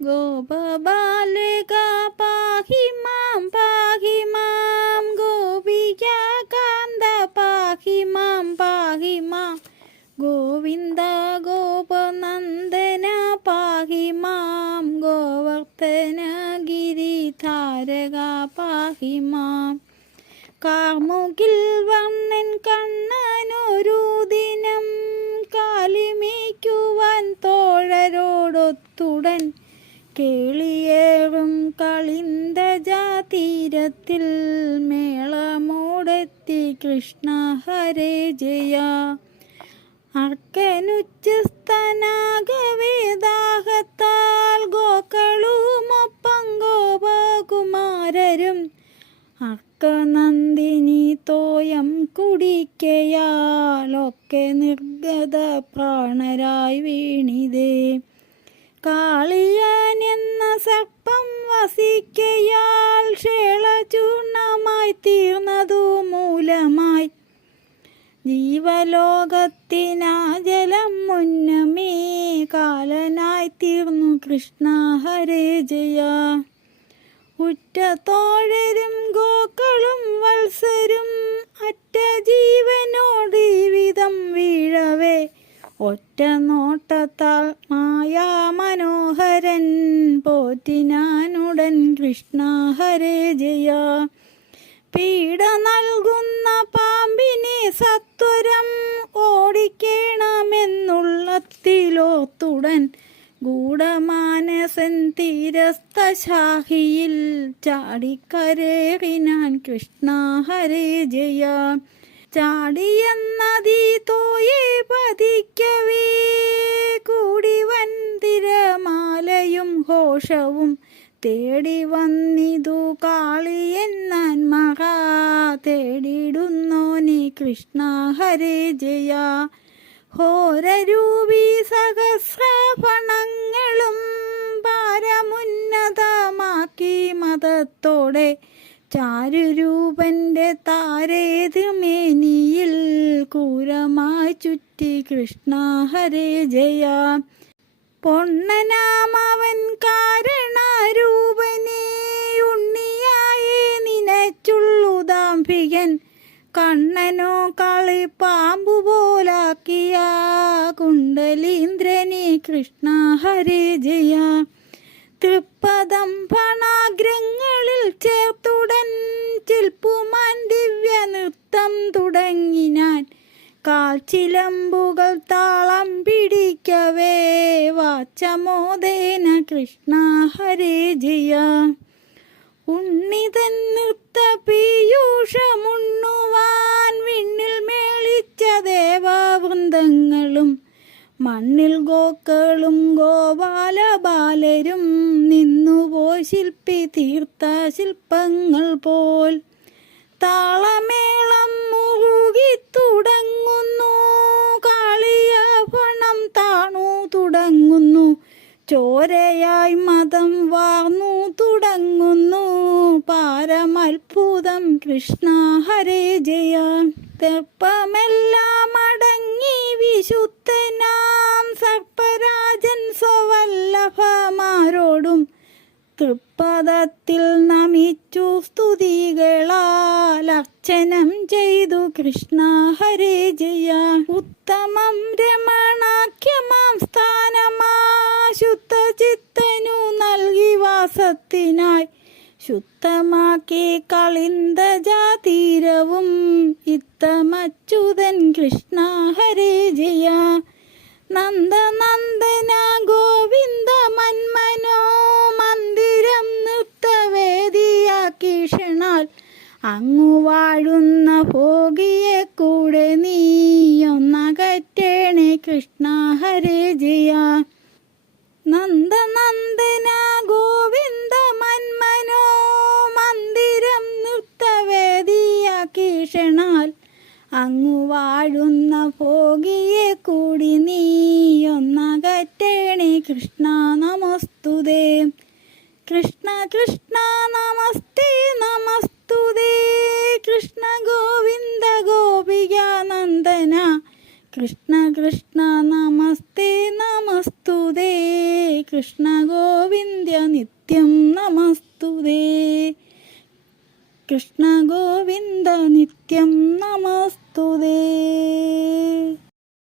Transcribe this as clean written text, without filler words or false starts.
ഗോപബാലക പാഹി മാം ഗോപികാന്ത പാഹി മാം ഗോവിന്ദ ഗോപനന്ദന പാഹി മാം ഗോവർദ്ധന ഗിരിധാരക പാഹി മാം കാർമുകിൽ വർണ്ണൻ കണ്ണനൊരു ദിനം കാലിമേക്കുവാൻ തോഴരോടൊത്തുടൻ കേളിയേറും കളിന്തജാതീരത്തിൽ മേളമോടെത്തി കൃഷ്ണ ഹരേ ജയ. അർക്കനുച്ചസ്തനാഗവേദാഹത്താൽ ഗോക്കളുമൊപ്പം ഗോപകുമാരരും അർക്കനന്ദിനി തോയം കുടിക്കയാലൊക്കെ നിർഗത പ്രാണരായി വീണിതേ. കാളിയൻ എന്ന സർപ്പം വസിക്കയാൽ ക്ഷേളചൂർണമായി തീർന്നതു മൂലമായി ജീവലോകത്തിനാജലം മുന്നമേ കാലനായി തീർന്നു കൃഷ്ണ ഹരേ ജയ. ഉറ്റ തോഴരും ഗോക്കളും വത്സരും അറ്റ ജീവനോട് വിധം വീഴവേ ഒറ്റ നോട്ടത്താൽ മായാ മനോഹരൻ പോറ്റിനാനുടൻ കൃഷ്ണ ഹരേ ജയ. പീഡ നൽകുന്ന പാമ്പിനെ സത്വരം ഓടിക്കേണമെന്നുള്ളത്തിലോത്തുടൻ ഗൂഢമാനസൻ തീരസ്ഥശാഹിയിൽ ചാടിക്കരേറിനാൻ കൃഷ്ണ ഹരേ ജയ. ചാടിയെന്നതീ തോയെ പതിക്കവേ കൂടി വൻ തിരമാലയും ഘോഷവും തേടി വന്നിതു കാളിയെന്നാൻ മഹാ തേടിടുന്നോനി കൃഷ്ണ ഹരേ ജയ. ഘോരരൂപി സഹസ്രഫണങ്ങളും പാരമുന്നതമാക്കി മതത്തോടെ ചാരുരൂപന്റെ താരേതിർമേനിയിൽ ക്രൂരമായി ചുറ്റി കൃഷ്ണ ഹരേ ജയ. പൊണ്ണനാമവൻ കാരണരൂപനെ ഉണ്ണിയായേ നിനച്ചുള്ളുദാംഭികൻ കണ്ണനോ കളിപ്പാമ്പു പോലാക്കിയ കുണ്ടലീന്ദ്രനെ കൃഷ്ണ ഹരേ ജയ. തൃപ്പദം ഫണാഗ്രങ്ങളിൽ ചേർത്തുടൻ ചിൽപ്പുമാൻ ദിവ്യ നൃത്തം തുടങ്ങിനാൻ കാൽച്ചിലമ്പുകൾ താളം പിടിക്കവേ വാച്ചമോദേന കൃഷ്ണ ഹരേ ജയ. ഉണ്ണിതൻ നൃത്ത പീയൂഷമുണ്ണുവാൻ വിണ്ണിൽ മേളിച്ച ദേവവൃന്ദങ്ങളും മണ്ണിൽ ഗോക്കളും ഗോപാലബാലരും നിന്നുപോയി ശില്പി തീർത്ത ശില്പങ്ങൾ പോൽ. താളമേളം മുറുകി തുടങ്ങുന്നു കാളിയഭണം താണു തുടങ്ങുന്നു ചോരയായി മതം വാർന്നു തുടങ്ങുന്നു പാരമത്ഭുതം കൃഷ്ണ ഹരേ ജയ. തെർപ്പമെല്ലാം അടങ്ങി വിശുദ്ധനാം സർപ്പരാജൻ സ്വവല്ലഭമാരോടും തൃപ്പദത്തിൽ നമിച്ചു സ്തുതികളാൽ അർച്ചനം ചെയ്തു കൃഷ്ണ ഹരേ ജയ. ഉത്തമം രമണാഖ്യമാം സ്ഥാനമാ ശുദ്ധചിത്തനു നൽകി വാസത്തിനായി ശുദ്ധമാക്കി കളിന്തജാതീരവും ഇത്തമച്യുതൻ കൃഷ്ണ ഹരേ ജയ. നന്ദനന്ദന ഗോവിന്ദ മന്മനോ മന്ദിരം നൃത്തവേദിയാക്കി ക്ഷണാൽ അങ്ങു വാഴുന്ന ഭോഗിയെ കൂടെ നീയൊന്നകറ്റേണേ കൃഷ്ണ ഹരേ ജയ. നന്ദനന്ദന ഗോവിന്ദ മന്മനോ മന്ദിരം നൃത്തവേദിയാക്കി ക്ഷണാൽ അങ്ങു വാഴുന്ന ഭോഗിയെ കൂടി നീയൊന്നകറ്റേണേ കൃഷ്ണ നമസ്തുതേ. കൃഷ്ണ കൃഷ്ണ നമസ്തേ നമസ്തുതേ. കൃഷ്ണ ഗോവിന്ദ ഗോപികാനന്ദന കൃഷ്ണ കൃഷ്ണ നമസ്തേ നമസ്തുതേ കൃഷ്ണ ഗോവിന്ദ നിത്യം നമസ്തുതേ കൃഷ്ണ ഗോവിന്ദ നിത്യം നമസ്തുതേ.